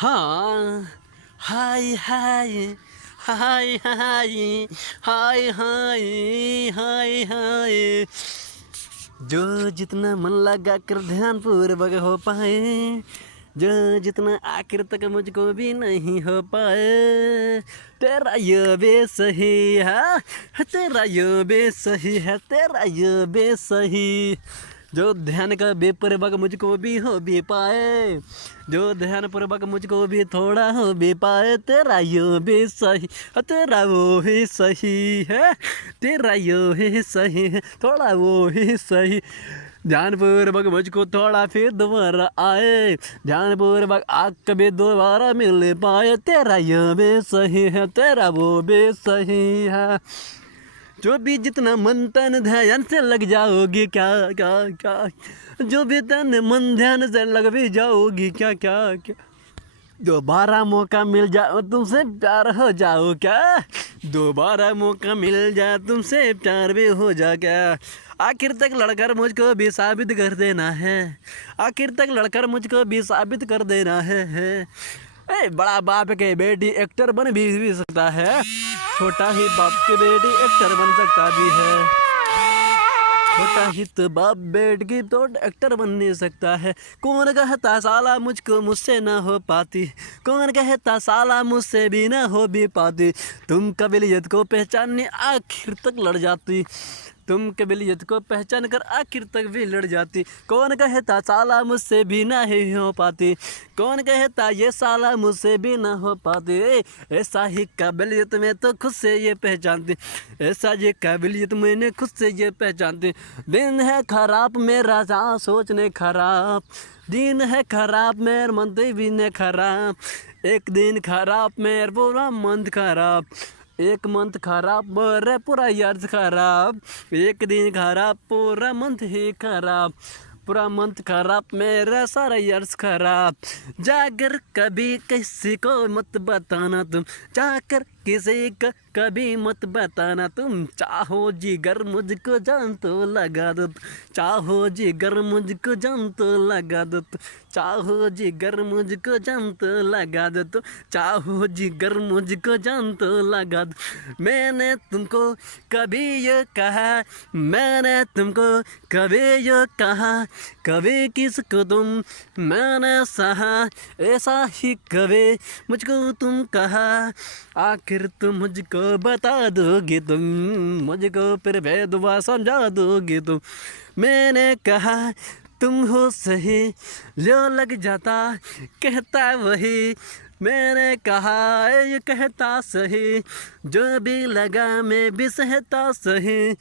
हाँ, हाय हाय हाय हाय हाय हाय हाय हाय। जो जितना मन लगा कर ध्यान पूर्वक हो पाए, जो जितना आखिर तक मुझको भी नहीं हो पाए। तेरा ये भी सही है, तेरा ये भी सही है, तेरा ये भी सही। जो ध्यान का बेपूर्वक मुझको भी हो भी पाए, जो ध्यान पूर्वक मुझको भी थोड़ा हो भी पाए। तेरा यो भी सही, तेरा वो ही सही है, तेरा यो ही सही है, थोड़ा वो ही सही। ध्यानपूर्वक मुझको थोड़ा फिर दोबारा आए, ध्यानपूर्वक आग कभी दोबारा मिल पाए। तेरा यो भी सही है, तेरा वो भी सही है। जो भी जितना मन तन ध्यान से लग जाओगी, क्या क्या क्या। जो भी तन मन ध्यान से लग भी जाओगी, क्या क्या क्या। दोबारा मौका मिल जाओ तुमसे प्यार हो जाओ क्या, दोबारा मौका मिल जाए तुमसे प्यार भी हो जा क्या। आखिर तक लड़कर मुझको भी साबित कर देना है, आखिर तक लड़कर मुझको भी साबित कर देना है। बड़ा बाप के बेटी एक्टर बन भी सकता है, छोटा ही बाप के बेटी एक्टर बन सकता भी है। छोटा ही तो बाप बेट की तो एक्टर बन नहीं सकता है। कौन कहता साला मुझको मुझसे ना हो पाती, कौन कहता साला मुझसे भी ना हो भी पाती। तुम काबिलियत को पहचानने आखिर तक लड़ जाती, तुम काबिलियत को पहचान कर आखिर तक भी लड़ जाती। कौन कहता साला मुझसे भी ना ही हो पाती, कौन कहता ये साला मुझसे भी ना हो पाती। ऐसा ही काबिलियत में तो खुद से ये पहचानती, ऐसा ये काबिलियत मैंने खुद से ये पहचानती। दिन है खराब मेरा जा सोचने खराब, दिन है खराब मेर मन भी ने खराब। एक दिन खराब मेर पूरा मंथ खराब, एक मंथ खराब मेरा पूरा यार्स खराब। एक दिन खराब पूरा मंथ ही खराब, पूरा मंथ खराब मेरा सारा यार्स खराब। जाकर कभी किसी को मत बताना तुम, जाकर किसी का कभी मत बताना तुम। चाहो जिगर मुझको जान तो लगा दो, चाहो जिगर मुझको जान तो लगा दो, चाहो जिगर मुझको जान तो लगा दो, चाहो जिगर मुझको जान तो लगा दो। मैंने तुमको कभी ये कहा, मैंने तुमको कभी ये कहा, कभी किसको तुम मैंने सहा। ऐसा ही कभी मुझको तुम कहा, आखिर तुम मुझको बता दोगे तुम, मुझको फिर बेदुआ समझा दोगे तुम। मैंने कहा तुम हो सही, जो लग जाता कहता वही। मैंने कहा ये कहता सही, जो भी लगा मैं भी सहता सही।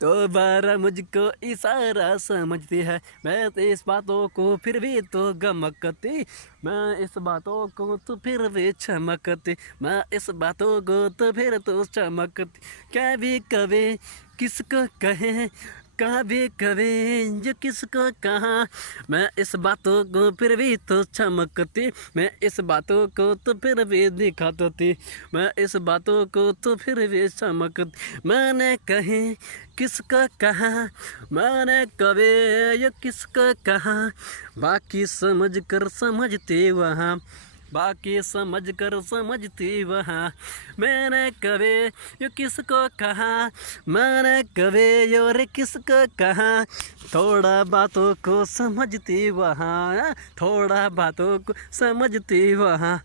तो बारा मुझको इशारा समझती है, मैं तो इस बातों को फिर भी तो गमकती, मैं इस बातों को तो फिर भी चमकती, मैं इस बातों को तो फिर तो चमकती। क्या भी कभी किसको कहे, कभी कभी जो किसको कहा। मैं इस बातों को फिर भी तो चमकती, मैं इस बातों को तो फिर भी दिखाती, मैं इस बातों को तो फिर भी चमकती। मैंने कहीं किसको कहा, मैंने कभी ये किसको कहा। बाकी समझ कर समझते वहाँ, बाकी समझ कर समझती वहाँ। मैंने कभी ये किसको कहा, मैंने कभी ये किसको कहा। थोड़ा बातों को समझती वहाँ, थोड़ा बातों को समझती वहाँ,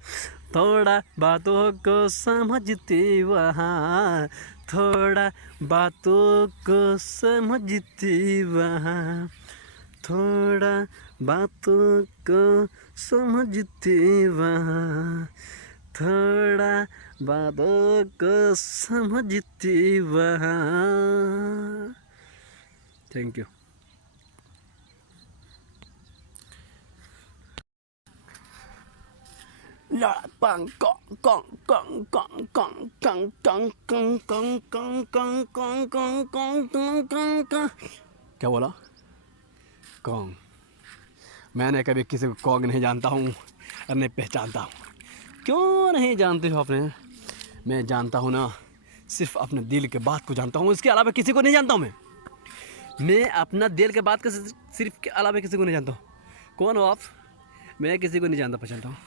थोड़ा बातों को समझती वहाँ, थोड़ा बातों को समझती वहाँ, थोड़ा बातों को समझती वहाँ, थोड़ा बातों को समझती वहाँ। Thank you. पंग कॉन्ग कॉन्ग कॉन्ग कॉन्ग कॉन्ग कॉन्ग कॉन्ग कॉन्ग कॉन्ग कॉन्ग कॉन्ग कॉन्ग कॉन्ग कॉन्ग कॉन्ग कॉन्ग। क्या बोला? कॉन्ग। मैंने कभी किसी को कॉन्ग नहीं जानता हूँ और नहीं पहचानता हूँ। क्यों नहीं जानते हो आपने? मैं जानता हूँ ना, सिर्फ अपने दिल के बात को जानता हूँ, इसके अलावा किसी को नहीं जानता हूँ। मैं अपना दिल के बात को सिर्फ के अलावा किसी को नहीं जानता हूँ। कौन हो आप? मैं किसी को नहीं जानता पहचानता हूँ।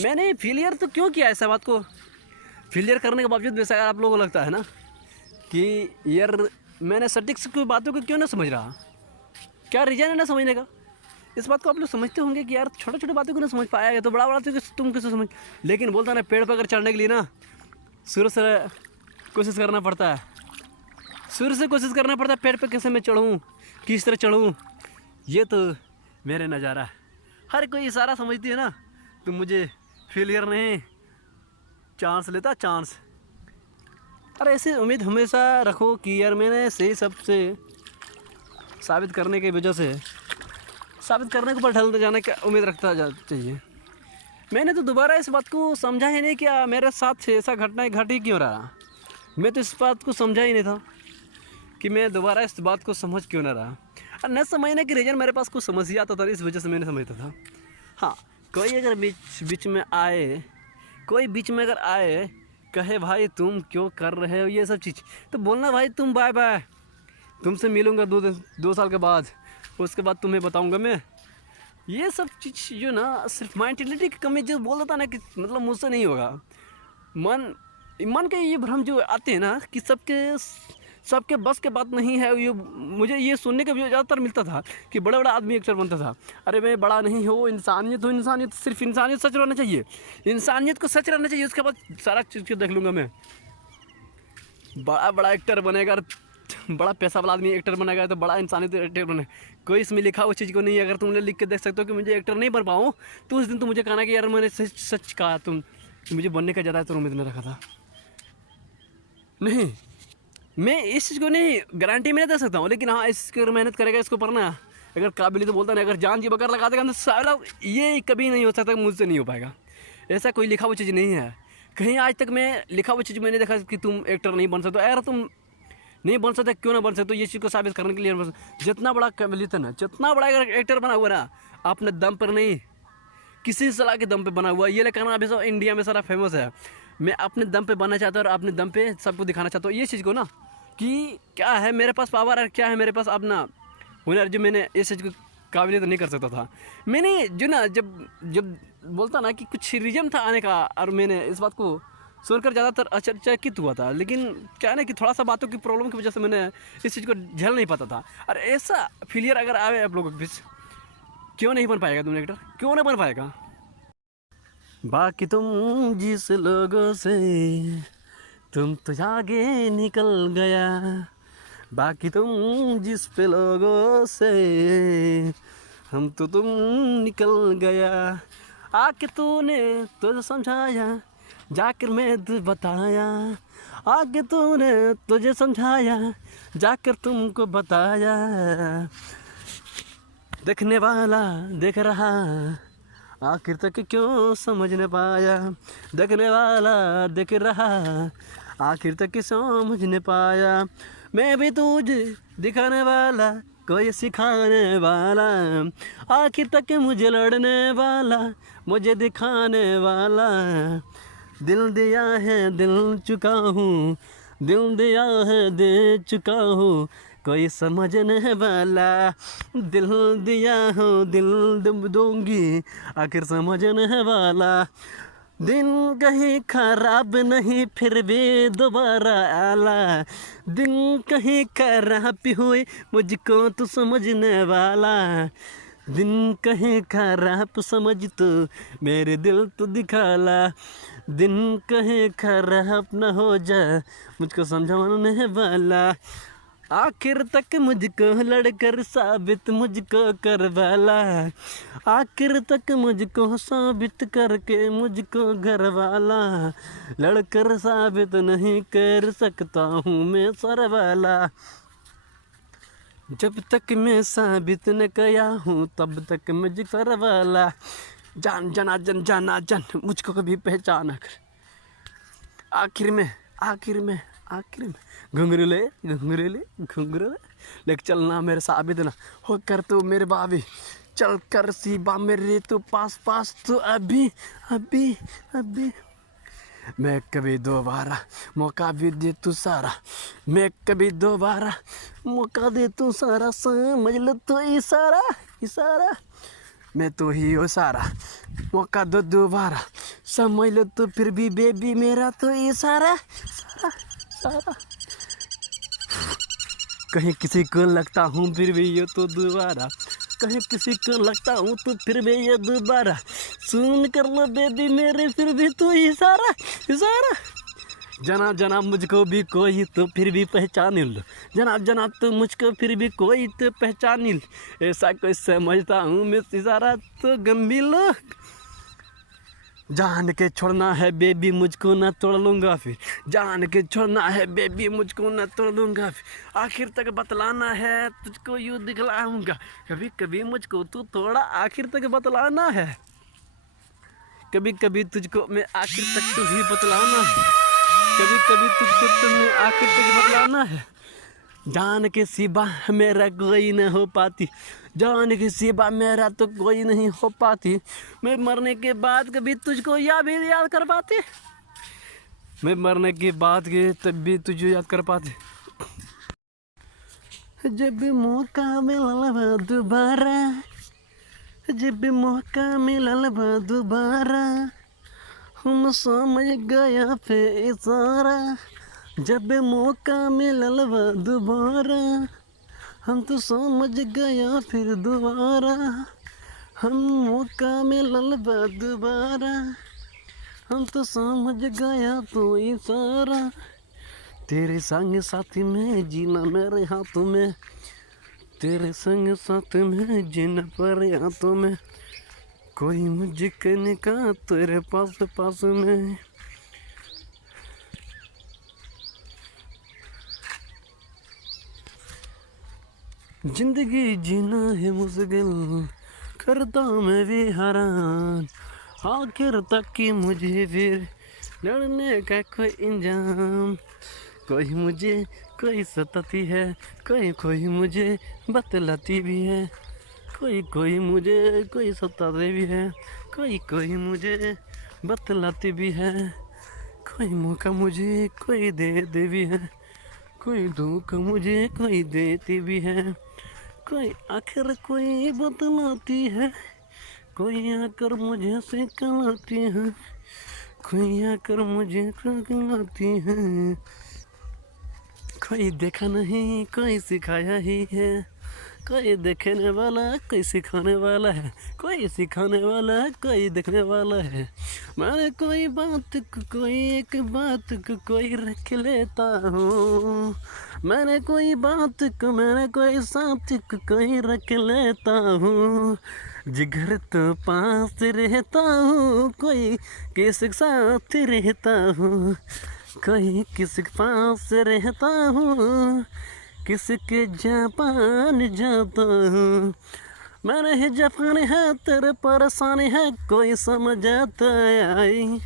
मैंने फेलियर तो क्यों किया ऐसा बात को, फेलियर करने के बावजूद वैसा आप लोगों को लगता है ना कि यार मैंने सटीक से कोई बातों को क्यों ना समझ रहा, क्या रीज़न है ना समझने का। इस बात को आप लोग समझते होंगे कि यार छोटे छोटे बातों को ना समझ पाया है तो बड़ा बड़ा तो तुम कैसे समझ। लेकिन बोलता ना पेड़ पर अगर चढ़ने के लिए ना शुरू से कोशिश करना पड़ता है, शुरू से कोशिश करना पड़ता है पेड़ पे कैसे मैं चढ़ूँ, किस तरह चढ़ूँ। ये तो मेरे नज़ारा है। हर कोई इशारा समझती है ना, तो मुझे फेलियर नहीं चांस लेता चांस। अरे ऐसे उम्मीद हमेशा रखो कि यार मैंने सही सबसे साबित करने की वजह से साबित करने के ऊपर ढलते जाने की उम्मीद रखता चाहिए। मैंने तो दोबारा इस बात को समझा ही नहीं कि मेरे साथ ऐसा घटना घट ही क्यों रहा। मैं तो इस बात को समझा ही नहीं था कि मैं दोबारा इस बात को समझ क्यों ना रहा। और न समझने की रीज़न मेरे पास कुछ समझ ही आता था, इस वजह से मैंने समझता था। हाँ, कोई अगर बीच में आए, कोई बीच में अगर आए कहे भाई तुम क्यों कर रहे हो ये सब चीज़, तो बोलना भाई तुम बाय बाय, तुमसे मिलूँगा 2 साल के बाद, उसके बाद तुम्हें बताऊँगा मैं। ये सब चीज़ जो ना सिर्फ मेंटलिटी की कमी जो बोल देता ना कि मतलब मुझसे नहीं होगा। मन के ये भ्रम जो आते हैं ना कि सबके बस के बात नहीं है। ये मुझे ये सुनने का भी ज़्यादातर मिलता था कि बड़ा बड़ा आदमी एक्टर बनता था। अरे मैं बड़ा नहीं हो, इंसानियत हो, इंसानियत सिर्फ इंसानियत सच रहना चाहिए, इंसानियत को सच रहना चाहिए, उसके बाद सारा चीज़ को देख लूँगा मैं। बड़ा एक्टर बनेगा, बड़ा पैसा वाला आदमी एक्टर बनेगा तो बड़ा इंसानियत एक्टर बने। कोई इसमें लिखा हुआ चीज़ को नहीं। अगर तुमने लिख के देख सकते हो कि मुझे एक्टर नहीं बन पाऊँ तो उस दिन तो मुझे कहना कि यार मैंने सच कहा, तुम मुझे बनने का ज़्यादा तो उम्मीद नहीं रखा था। नहीं, मैं इस चीज़ को नहीं गारंटी में नहीं दे सकता हूँ, लेकिन हाँ इसकी मेहनत करेगा, इसको पढ़ना अगर काबिलियत बोलता नहीं, अगर जान जी बकर लगा देगा तो साला ये कभी नहीं हो सकता, मुझसे नहीं हो पाएगा। ऐसा कोई लिखा हुआ चीज़ नहीं है कहीं आज तक। मैं लिखा हुआ चीज़ मैंने देखा कि तुम एक्टर नहीं बन सकते। यार तुम नहीं बन सकते, क्यों ना बन सकते, तो ये चीज़ को साबित करने के लिए जितना बड़ा काबिलियत है ना, जितना बड़ा अगर एक्टर बना हुआ ना, अपने दम पर नहीं किसी सलाह के दम पे बना हुआ। ये लेकर अभी सब इंडिया में सारा फेमस है। मैं अपने दम पे बनना चाहता हूँ और अपने दम पे सबको दिखाना चाहता हूँ ये चीज़ को ना कि क्या है मेरे पास पावर है, क्या है मेरे पास अपना हुनर, जो मैंने इस चीज़ को काबिलियत नहीं कर सकता था। मैंने जो ना जब बोलता ना कि कुछ रीजन था आने का, और मैंने इस बात को सुनकर ज़्यादातर आश्चर्यचकित हुआ था। लेकिन क्या है ना कि थोड़ा सा बातों की प्रॉब्लम की वजह से मैंने इस चीज़ को झेल नहीं पाता था। और ऐसा फेलियर अगर आए आप लोगों के बीच, क्यों नहीं बन पाएगा तुम एक्टर, क्यों नहीं बन पाएगा। बाकी तुम जिस लोगों से तुम तो आगे निकल गया, बाकी तुम जिस पे लोगों से हम तो तुम निकल गया। आके तूने तुझे समझाया, जाकर मैं बताया, आगे तूने तुझे समझाया, जाकर तुमको बताया। देखने वाला देख रहा, आखिर तक क्यों समझ न पाया। देखने वाला देख रहा, आखिर तक समझ न पाया। मैं भी तुझे दिखाने वाला, कोई सिखाने वाला, आखिर तक मुझे लड़ने वाला, मुझे दिखाने वाला। दिल दिया है दिल चुका हूँ, दिल दिया है दे चुका हूँ, कोई समझने वाला। दिल दिया हो दिल दूंगी, आखिर समझने वाला। दिन कहीं खराब नहीं फिर भी दोबारा आला, दिन कहीं खराब हुए मुझको तो समझने वाला। दिन कहीं खराब समझ तो मेरे दिल तो दिखाला, दिन कहीं खराब न हो जाए मुझको समझाने वाला। आखिर तक मुझको लड़कर साबित मुझको करवाला, आखिर तक मुझको साबित करके मुझको घरवाला। लड़कर साबित नहीं कर सकता हूँ मैं सरवाला, जब तक मैं साबित न किया हूँ तब तक मुझे सरवाला। जान जाना जन जाना जन मुझको कभी पहचाना कर। आखिर में घुंघरू ले लेके चलना मेरे साबित ना हो कर तू मेरे बाबी, चल कर सीबा मेरे तू पास तो अभी मैं कभी दोबारा मौका भी दे तू सारा, मैं कभी दोबारा मौका दे तू सारा, समझ लो तो इशारा। मैं तो ही हो सारा, मौका दो दोबारा, समझ लो तो फिर भी बेबी मेरा तो ये सारा सारा सारा। कहीं किसी को लगता हूँ फिर भी ये तो दोबारा, कहीं किसी को लगता हूँ तो फिर भी ये दोबारा, सुन कर लो बेबी मेरे फिर भी तो ये सारा सारा। जना जना मुझको भी कोई तो फिर भी पहचान लो, जना जना तो मुझको फिर भी कोई तो पहचान लो, ऐसा कोई समझता हूँ मैं सितारा तो गंभीर लो। जान के छोड़ना है बेबी मुझको ना तोड़ लूँगा फिर, जान के छोड़ना है बेबी मुझको ना तोड़ लूँगा फिर, आखिर तक बतलाना है तुझको यूँ दिखलाऊँगा, कभी कभी मुझको तू थोड़ा आखिर तक बतलाना है, कभी कभी तुझको मैं आखिर तक तू ही बतलाना है, कभी कभी तुझको तुम्हें आखिर तक बतलाना है। जान के सिवा मेरा कोई न हो पाती, जान के सिवा मेरा तो कोई नहीं हो पाती, मैं मरने के बाद कभी तुझको याद कर पाती, मैं मरने के बाद के तब भी तुझे याद कर पाती। जब भी मौका मिला दोबारा, जब भी मौका मिला दोबारा, हम समझ गया फिर सारा, जब भी मौका मिलल दोबारा, हम तो समझ गया फिर दोबारा, हम मौका मिलल दोबारा, हम तो समझ गया तो ये सारा, तेरे संग साथ में जीना मेरे हाथों में, तेरे संग साथ में जीना पर हाथों में, कोई मुझे कहने का तेरे पास पास में। जिंदगी जीना है मुश्किल, करता मैं भी हैरान, आखिर तक कि मुझे फिर लड़ने का कोई इंजाम, कोई मुझे कोई सताती है, कोई मुझे बतलाती भी है, कोई मुझे कोई सताते भी है, कोई मुझे बतलाती भी है, कोई मौका मुझे कोई दे भी है, कोई धोखा मुझे कोई देती भी है, कोई आखिर कोई बतलाती है, कोई आकर मुझे सिखाती है, कोई आकर मुझे सिखाती है, कोई देखा नहीं कोई सिखाया ही है, कोई देखने वाला कोई सिखाने वाला है, कोई सिखाने वाला है कोई देखने वाला है, मैंने कोई बात को कोई एक बात को कोई रख लेता हूँ, मैंने कोई बात को मैंने कोई साथ को कोई रख लेता हूँ, जिगर तो पास रहता हूँ, कोई किसी साथ रहता हूँ, कोई किसी पास रहता हूँ, किसके जापान जाता हूँ, मैंने है जापान है तेरे परेशानी है कोई समझ आता आई,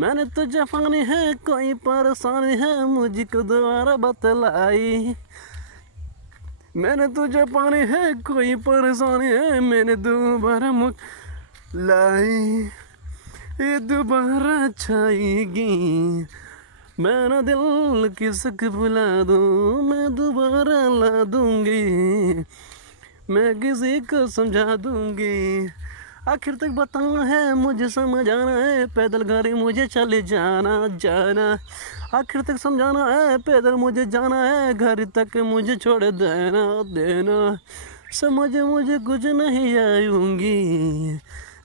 मैंने तो जापानी है कोई परेशानी है मुझको दोबारा बतलाई, मैंने तो जापानी है कोई परेशानी है मैंने दोबारा मुख लाई, ये दोबारा छाएगी, मेरा दिल किसक बुला दूँ मैं दोबारा ला दूँगी, मैं किसी को समझा दूँगी, आखिर तक बताना है मुझे समझ आना है, पैदल गाड़ी मुझे चले जाना जाना, आखिर तक समझाना है पैदल मुझे जाना है, घर तक मुझे छोड़ देना देना, समझ मुझे कुछ नहीं आऊँगी,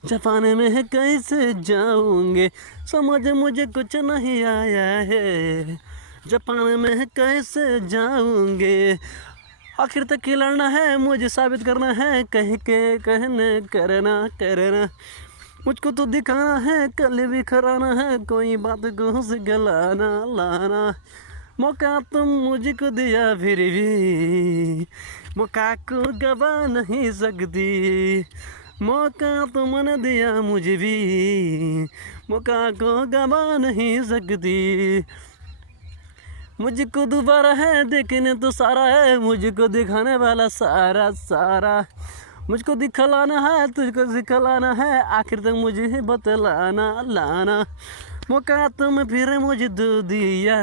जापान में कैसे जाऊँगे, समझ मुझे कुछ नहीं आया है, जापान में कैसे जाऊँगे, आखिर तक ही लड़ना है मुझे साबित करना है, कह के कहने करना, मुझको तो दिखाना है कल भी खराना है, कोई बात को से गलाना लाना, मौका तुम मुझको दिया फिर भी मौका को गवा नहीं सकती, मौका तुमने दिया मुझे भी मौका को गवा नहीं सकती, मुझको दोबारा है देखने तो सारा है, मुझको दिखाने वाला सारा सारा, मुझको दिखलाना है तुझको सिखलाना है, आखिर तक मुझे बतलाना लाना, मौका तुम फिर मुझे दो दिया,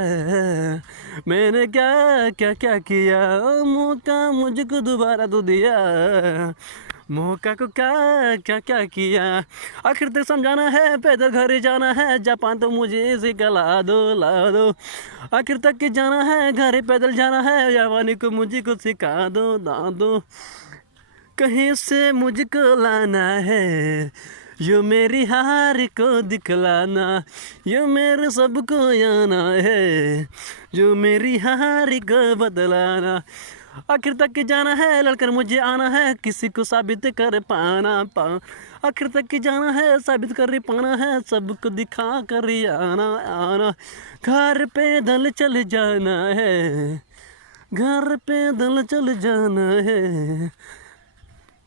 मैंने क्या क्या क्या किया, मौका मुझको दोबारा दो दिया, मौका को क्या क्या क्या किया, आखिर तक समझाना है, पैदल घर जाना है, जापान तो मुझे सिखा ला दो, आखिर तक जाना है, घर पैदल जाना है, जापानी को मुझको सिखा दो दा दो, कहीं से मुझको लाना है, यो मेरी हार को दिखलाना, यो मेरे सबको आना है, जो मेरी हार को बदलाना, आखिर तक जाना है, लड़कर मुझे आना है, किसी को साबित कर आखिर तक जाना है, साबित कर पाना है, सबको दिखा कर आना, घर पैदल चल जाना है, घर पैदल चल जाना है,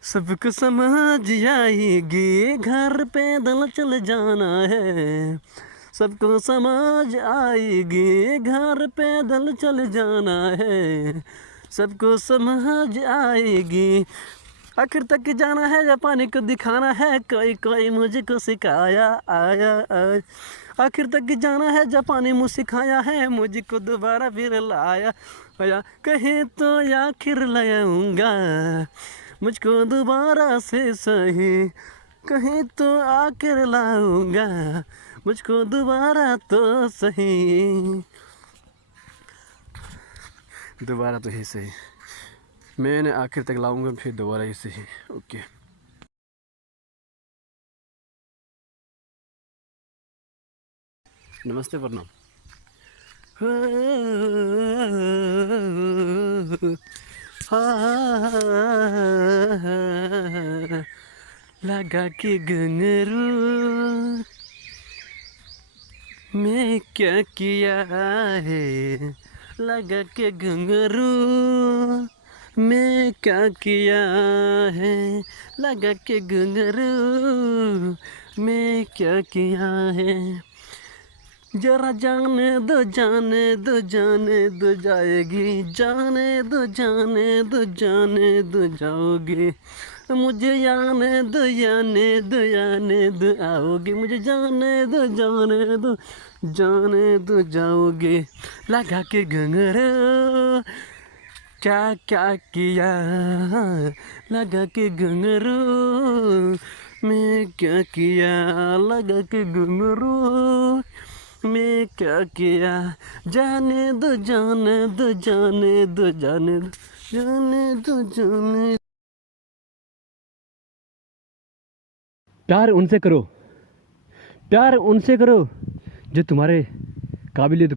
सबको समझ आएगी, घर पैदल चल जाना है, सबको समझ आएगी, घर पैदल चल जाना है, सबको समझ आएगी, आखिर तक जाना है, जापानी को दिखाना है, कोई कोई मुझको सिखाया आया आखिर तक जाना है, जापानी मुझे सिखाया है, मुझको दोबारा फिर लाया आया, कहीं तो आखिर लाऊंगा, मुझको दोबारा से सही, कहीं तो आखिर लाऊंगा, मुझको दोबारा तो सही, दोबारा तो ही सही, मैंने आखिर तक लाऊंगा, फिर दोबारा ही सही। ओके, नमस्ते, प्रणाम। लगा के घुंघरू मैं क्या किया है, लगा के घुंघरू मैं क्या किया है, लगा के घुंघरू मैं क्या किया है, जरा जाने दो जाने दो जाने दो जाएगी, जाने दो जाने दो जाने दो जाओगी, मुझे आने दो आने दो आने दो आओगे, मुझे जाने दो जाने दो जाओगे, लगा के घुंघरू क्या क्या किया, लगा के घुंघरू मैं क्या किया, लगा के घुंघरू मैं क्या किया, जाने दो जाने दो जाने दो जाने दो जाने दो जाने। प्यार उनसे करो, प्यार उनसे करो जो तुम्हारे काबिलियत